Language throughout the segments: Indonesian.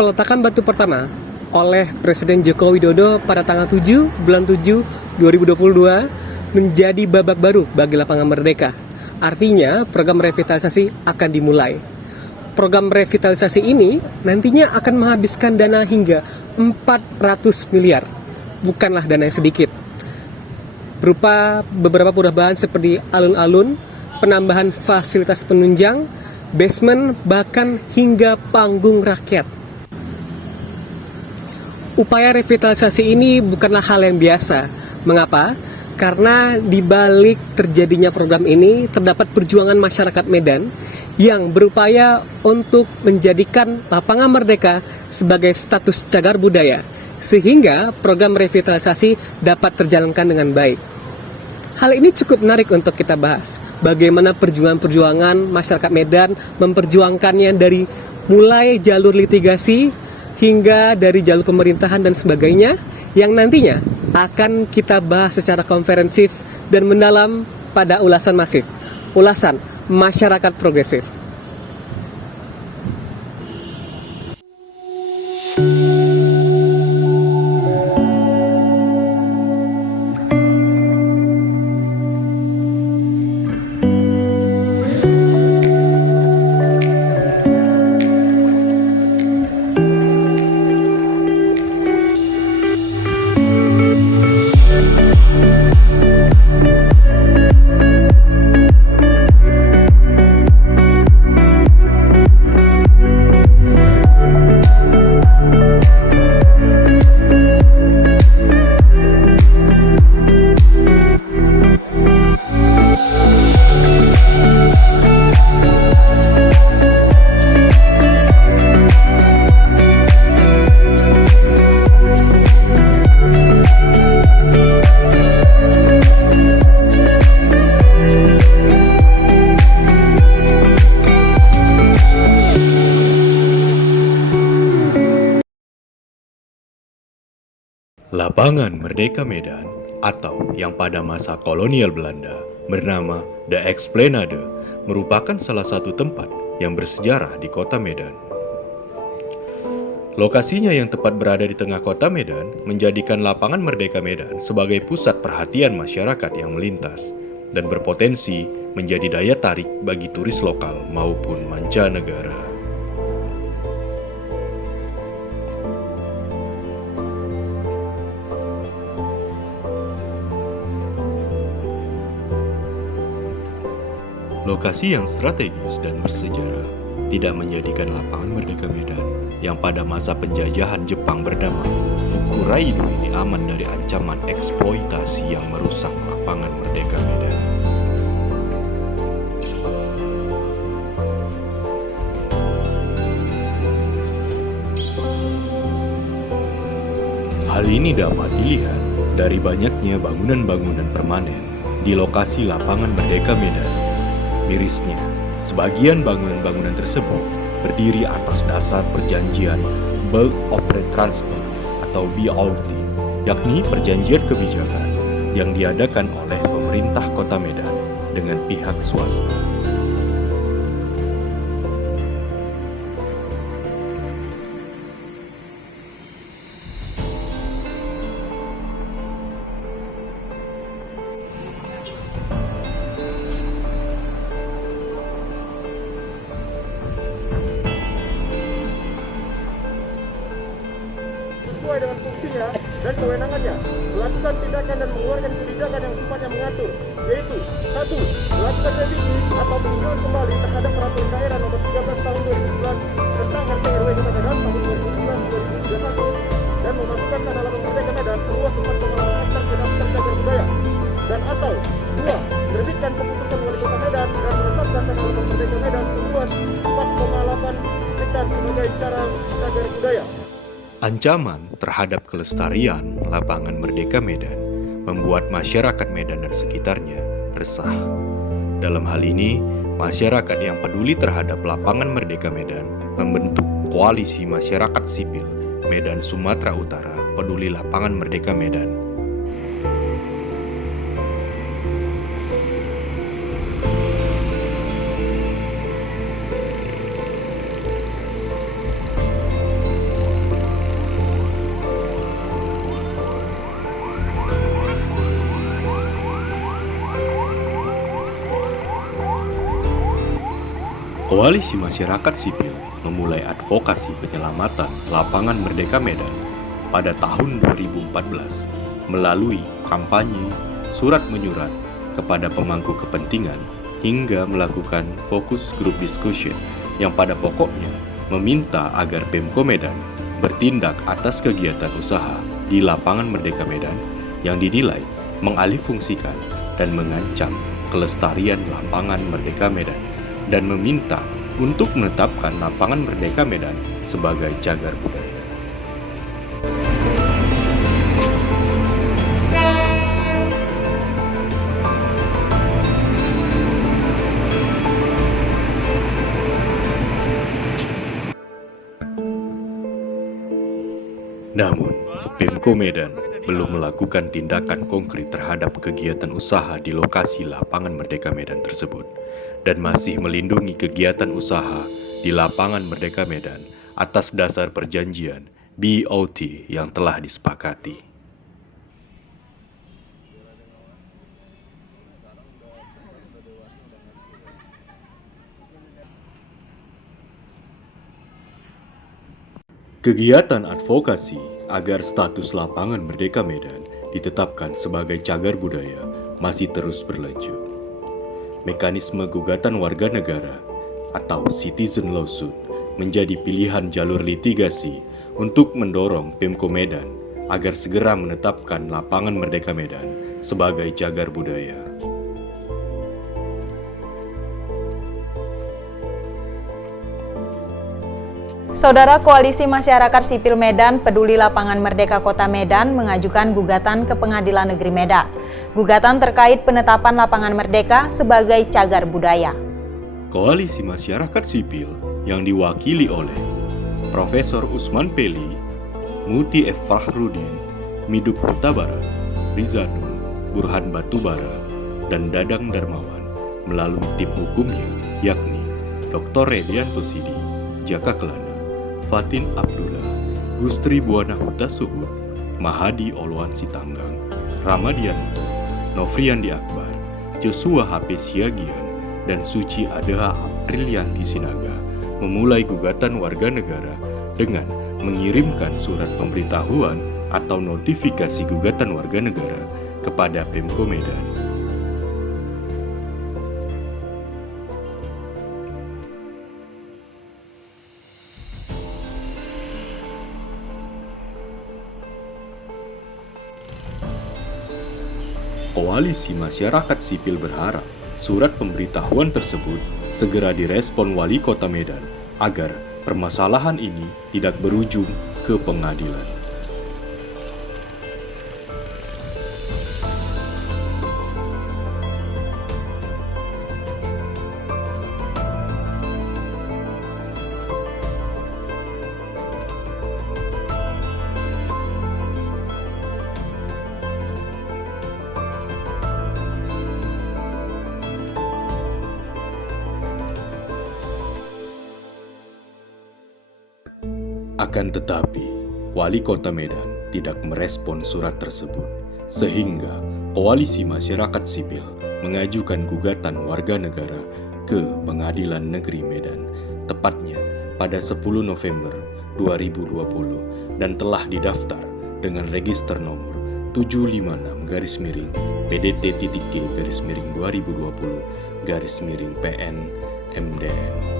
peletakan batu pertama oleh Presiden Joko Widodo pada tanggal 7 bulan 7 2022 menjadi babak baru bagi lapangan Merdeka. Artinya program revitalisasi akan dimulai. Program revitalisasi ini nantinya akan menghabiskan dana hingga 400 miliar. Bukanlah dana yang sedikit. Berupa beberapa perubahan seperti alun-alun, penambahan fasilitas penunjang, basement, bahkan hingga panggung rakyat. Upaya revitalisasi ini bukanlah hal yang biasa. Mengapa? Karena di balik terjadinya program ini terdapat perjuangan masyarakat Medan yang berupaya untuk menjadikan lapangan Merdeka sebagai status cagar budaya, sehingga program revitalisasi dapat terjalankan dengan baik. Hal ini cukup menarik untuk kita bahas. Bagaimana perjuangan-perjuangan masyarakat Medan memperjuangkannya dari mulai jalur litigasi hingga dari jalur pemerintahan dan sebagainya, yang nantinya akan kita bahas secara konferensif dan mendalam pada ulasan masif, ulasan masyarakat progresif. Lapangan Merdeka Medan, atau yang pada masa kolonial Belanda bernama De Explanade, merupakan salah satu tempat yang bersejarah di kota Medan. Lokasinya yang tepat berada di tengah kota Medan menjadikan Lapangan Merdeka Medan sebagai pusat perhatian masyarakat yang melintas dan berpotensi menjadi daya tarik bagi turis lokal maupun mancanegara. Lokasi yang strategis dan bersejarah tidak menjadikan Lapangan Merdeka Medan yang pada masa penjajahan Jepang bernama Fukuraido ini aman dari ancaman eksploitasi yang merusak Lapangan Merdeka Medan. Hal ini dapat dilihat dari banyaknya bangunan-bangunan permanen di lokasi Lapangan Merdeka Medan. Mirisnya, sebagian bangunan-bangunan tersebut berdiri atas dasar perjanjian Belt Operate Transfer atau BOT, yakni perjanjian kebijakan yang diadakan oleh pemerintah kota Medan dengan pihak swasta. Sesuai dengan fungsinya dan kewenangannya, melakukan tindakan dan mengeluarkan kebijakan yang sifatnya mengatur, yaitu 1. Melakukan revisi atau peninjauan kembali terhadap peraturan daerah nomor 13 tahun 2011 tentang RT/RW Kota Medan tahun 2011-2021 dan memasukkan tanah Lapangan Merdeka Medan seluas 4,8 hektar ke daftar cagar budaya, dan atau 2. Menerbitkan keputusan Wali Kota Medan dan menetapkan tanah Lapangan Merdeka Medan seluas 4,8 hektar sebagai cara cagar budaya. Ancaman terhadap kelestarian Lapangan Merdeka Medan membuat masyarakat Medan dan sekitarnya resah. Dalam hal ini, masyarakat yang peduli terhadap Lapangan Merdeka Medan membentuk Koalisi Masyarakat Sipil Medan Sumatera Utara Peduli Lapangan Merdeka Medan. Koalisi Masyarakat Sipil memulai advokasi penyelamatan lapangan Merdeka Medan pada tahun 2014 melalui kampanye, surat menyurat kepada pemangku kepentingan hingga melakukan fokus group discussion yang pada pokoknya meminta agar Pemko Medan bertindak atas kegiatan usaha di lapangan Merdeka Medan yang dinilai mengalihfungsikan dan mengancam kelestarian lapangan Merdeka Medan dan meminta untuk menetapkan lapangan Merdeka Medan sebagai cagar budaya. Namun, Pemko Medan belum melakukan tindakan konkret terhadap kegiatan usaha di lokasi lapangan Merdeka Medan tersebut dan masih melindungi kegiatan usaha di lapangan Merdeka Medan atas dasar perjanjian BOT yang telah disepakati. Kegiatan advokasi agar status lapangan Merdeka Medan ditetapkan sebagai cagar budaya masih terus berlanjut. Mekanisme gugatan warga negara atau citizen lawsuit menjadi pilihan jalur litigasi untuk mendorong Pemko Medan agar segera menetapkan lapangan Merdeka Medan sebagai cagar budaya. Saudara Koalisi Masyarakat Sipil Medan Peduli Lapangan Merdeka Kota Medan mengajukan gugatan ke Pengadilan Negeri Medan. Gugatan terkait penetapan Lapangan Merdeka sebagai cagar budaya. Koalisi Masyarakat Sipil yang diwakili oleh Profesor Usman Peli, Muti F. Fahrudin, Miduk Huta Barat, Rizanul, Burhan Batubara, dan Dadang Darmawan melalui tim hukumnya yakni Dr. Redianto Sidi, Jaka Kelana, Fatin Abdullah, Gustri Buana Huta Suhud, Mahadi Oluan Sitanggang, Ramadianto, Nofriandi Akbar, Joshua HP Siagian, dan Suci Adeha Aprilianti Sinaga memulai gugatan warga negara dengan mengirimkan surat pemberitahuan atau notifikasi gugatan warga negara kepada Pemko Medan. Koalisi Masyarakat Sipil berharap surat pemberitahuan tersebut segera direspon Wali Kota Medan agar permasalahan ini tidak berujung ke pengadilan. Akan tetapi, Wali Kota Medan tidak merespon surat tersebut, sehingga Koalisi Masyarakat Sipil mengajukan gugatan warga negara ke Pengadilan Negeri Medan, tepatnya pada 10 November 2020 dan telah didaftar dengan register nomor 756-PDT-K-2020-PN MDN.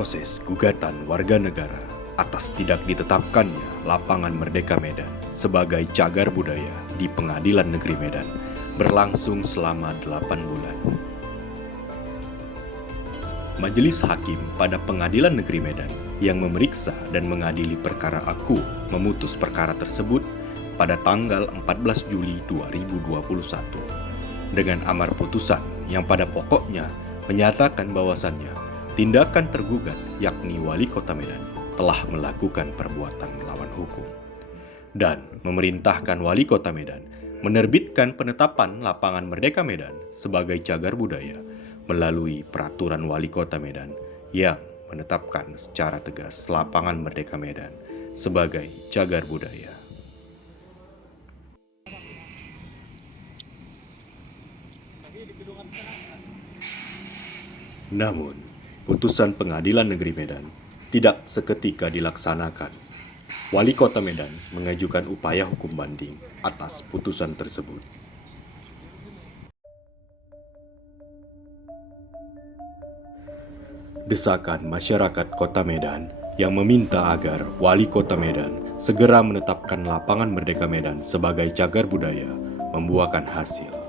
Proses gugatan warga negara atas tidak ditetapkannya Lapangan Merdeka Medan sebagai cagar budaya di Pengadilan Negeri Medan berlangsung selama 8 bulan. Majelis Hakim pada Pengadilan Negeri Medan yang memeriksa dan mengadili perkara aku memutus perkara tersebut pada tanggal 14 Juli 2021 dengan amar putusan yang pada pokoknya menyatakan bahwasannya tindakan tergugat yakni Wali Kota Medan telah melakukan perbuatan melawan hukum. dan memerintahkan Wali Kota Medan menerbitkan penetapan Lapangan Merdeka Medan sebagai cagar budaya melalui Peraturan Wali Kota Medan yang menetapkan secara tegas Lapangan Merdeka Medan sebagai cagar budaya. Namun, putusan Pengadilan Negeri Medan tidak seketika dilaksanakan. Wali Kota Medan mengajukan upaya hukum banding atas putusan tersebut. Desakan masyarakat Kota Medan yang meminta agar Wali Kota Medan segera menetapkan Lapangan Merdeka Medan sebagai cagar budaya membuahkan hasil.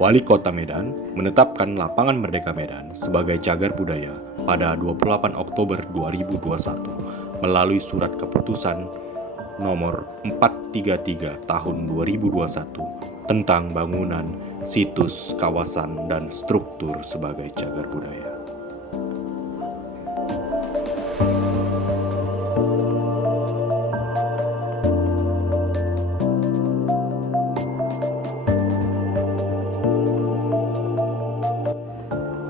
Wali Kota Medan menetapkan Lapangan Merdeka Medan sebagai cagar budaya pada 28 Oktober 2021 melalui surat keputusan nomor 433 tahun 2021 tentang bangunan, situs, kawasan, dan struktur sebagai cagar budaya.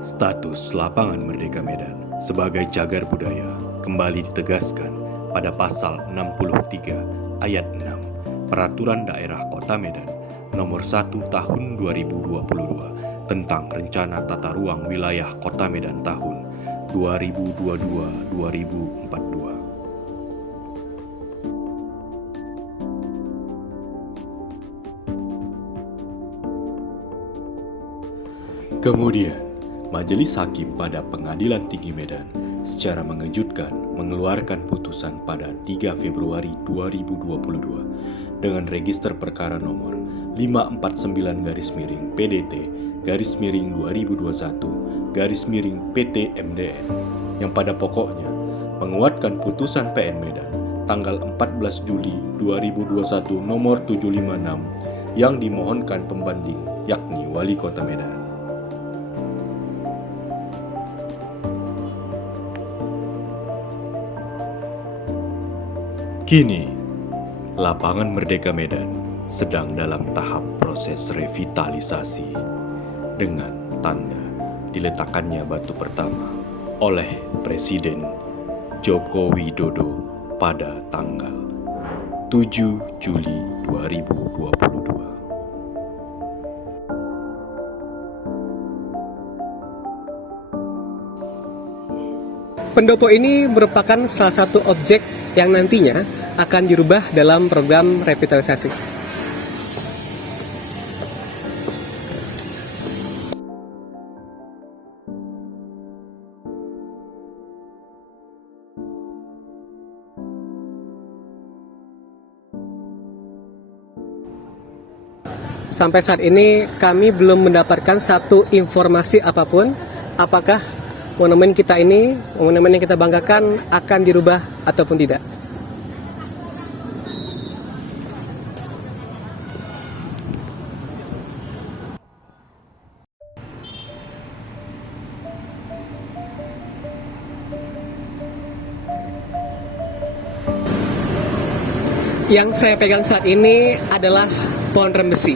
Status Lapangan Merdeka Medan sebagai cagar budaya kembali ditegaskan pada pasal 63 ayat 6 Peraturan Daerah Kota Medan nomor 1 tahun 2022 tentang Rencana Tata Ruang Wilayah Kota Medan tahun 2022-2042. Kemudian, Majelis Hakim pada Pengadilan Tinggi Medan secara mengejutkan mengeluarkan putusan pada 3 Februari 2022 dengan register perkara nomor 549-2021-PT-MDN yang pada pokoknya menguatkan putusan PN Medan tanggal 14 Juli 2021 nomor 756 yang dimohonkan pembanding yakni Wali Kota Medan. Kini, Lapangan Merdeka Medan sedang dalam tahap proses revitalisasi dengan tanda diletakkannya batu pertama oleh Presiden Joko Widodo pada tanggal 7 Juli 2022. Pendopo ini merupakan salah satu objek yang nantinya akan dirubah dalam program revitalisasi. Sampai saat ini kami belum mendapatkan satu informasi apapun apakah monumen kita ini, monumen yang kita banggakan akan dirubah ataupun tidak. Yang saya pegang saat ini adalah pohon rembesi.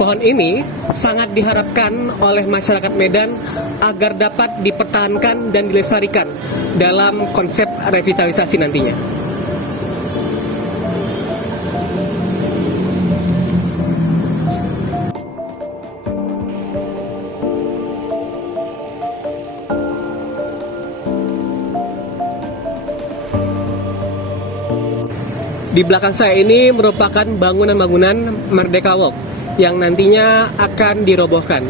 Pohon ini sangat diharapkan oleh masyarakat Medan agar dapat dipertahankan dan dilestarikan dalam konsep revitalisasi nantinya. Di belakang saya ini merupakan bangunan-bangunan Merdeka Walk yang nantinya akan dirobohkan.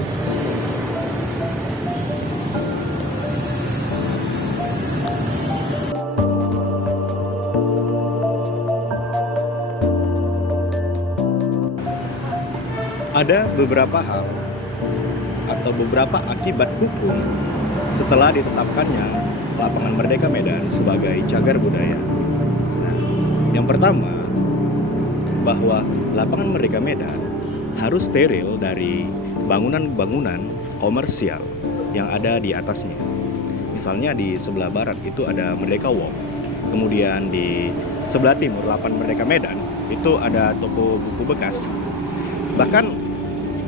Ada beberapa hal atau beberapa akibat hukum setelah ditetapkannya Lapangan Merdeka Medan sebagai cagar budaya. Yang pertama, bahwa Lapangan Merdeka Medan harus steril dari bangunan-bangunan komersial yang ada di atasnya. Misalnya di sebelah barat itu ada Merdeka Walk. kemudian di sebelah timur Lapangan Merdeka Medan itu ada toko buku bekas. Bahkan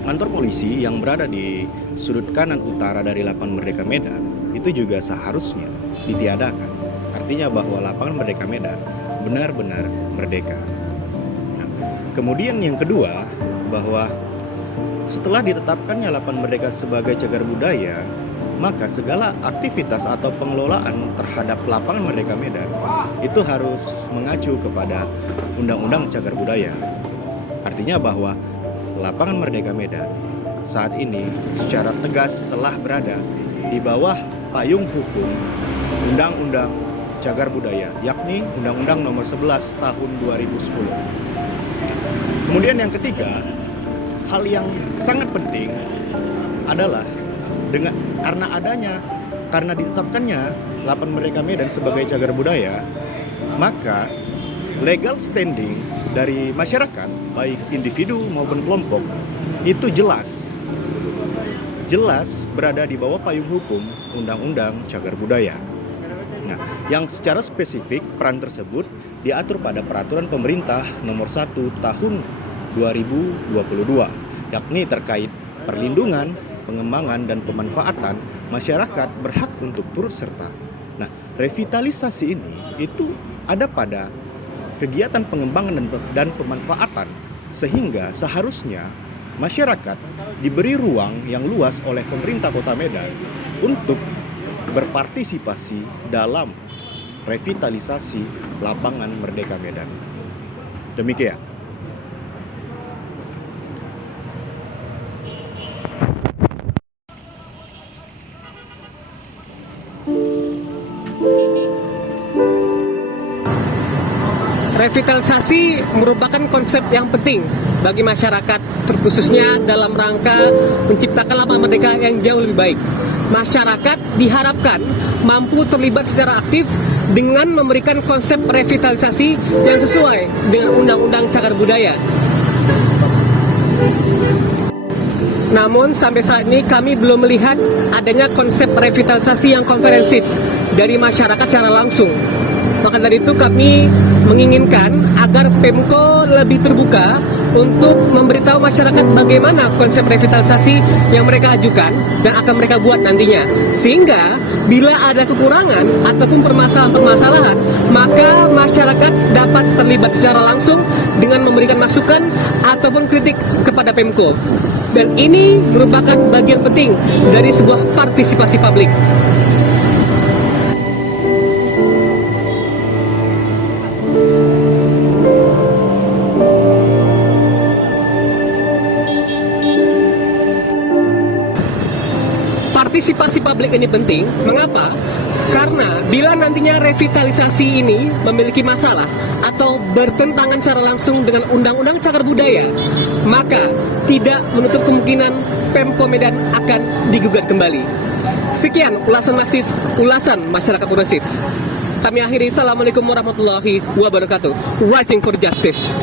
kantor polisi yang berada di sudut kanan utara dari Lapangan Merdeka Medan itu juga seharusnya ditiadakan. Artinya bahwa Lapangan Merdeka Medan benar-benar merdeka. Nah, kemudian yang kedua, bahwa setelah ditetapkannya Lapangan Merdeka sebagai cagar budaya, maka segala aktivitas atau pengelolaan terhadap Lapangan Merdeka Medan itu harus mengacu kepada Undang-Undang Cagar Budaya. Artinya bahwa Lapangan Merdeka Medan saat ini secara tegas telah berada di bawah payung hukum Undang-Undang Cagar Budaya, yakni Undang-Undang Nomor 11 Tahun 2010. Kemudian yang ketiga, hal yang sangat penting adalah karena ditetapkannya Lapangan Merdeka Medan sebagai cagar budaya, maka legal standing dari masyarakat, baik individu maupun kelompok, itu jelas berada di bawah payung hukum Undang-Undang Cagar Budaya. Nah, yang secara spesifik peran tersebut diatur pada Peraturan Pemerintah Nomor 1 Tahun 2022, yakni terkait perlindungan, pengembangan, dan pemanfaatan masyarakat berhak untuk turut serta. Nah, revitalisasi ini itu ada pada kegiatan pengembangan dan pemanfaatan, sehingga seharusnya masyarakat diberi ruang yang luas oleh pemerintah Kota Medan untuk berpartisipasi dalam revitalisasi Lapangan Merdeka Medan. Demikian. Revitalisasi merupakan konsep yang penting bagi masyarakat, terkhususnya dalam rangka menciptakan lapangan merdeka yang jauh lebih baik. Masyarakat diharapkan mampu terlibat secara aktif dengan memberikan konsep revitalisasi yang sesuai dengan Undang-Undang Cagar Budaya. Namun sampai saat ini kami belum melihat adanya konsep revitalisasi yang komprehensif dari masyarakat secara langsung. Maka dari itu kami menginginkan agar Pemko lebih terbuka untuk memberitahu masyarakat bagaimana konsep revitalisasi yang mereka ajukan dan akan mereka buat nantinya. Sehingga bila ada kekurangan ataupun permasalahan-permasalahan, maka masyarakat dapat terlibat secara langsung dengan memberikan masukan ataupun kritik kepada Pemko. Dan ini merupakan bagian penting dari sebuah partisipasi publik. Partisipasi publik ini penting. Mengapa? Karena bila nantinya revitalisasi ini memiliki masalah atau bertentangan secara langsung dengan Undang-Undang Cagar Budaya, maka tidak menutup kemungkinan Pemko Medan akan digugat kembali. Sekian ulasan masyarakat progresif. Kami akhiri. Assalamualaikum warahmatullahi wabarakatuh. Writing for Justice.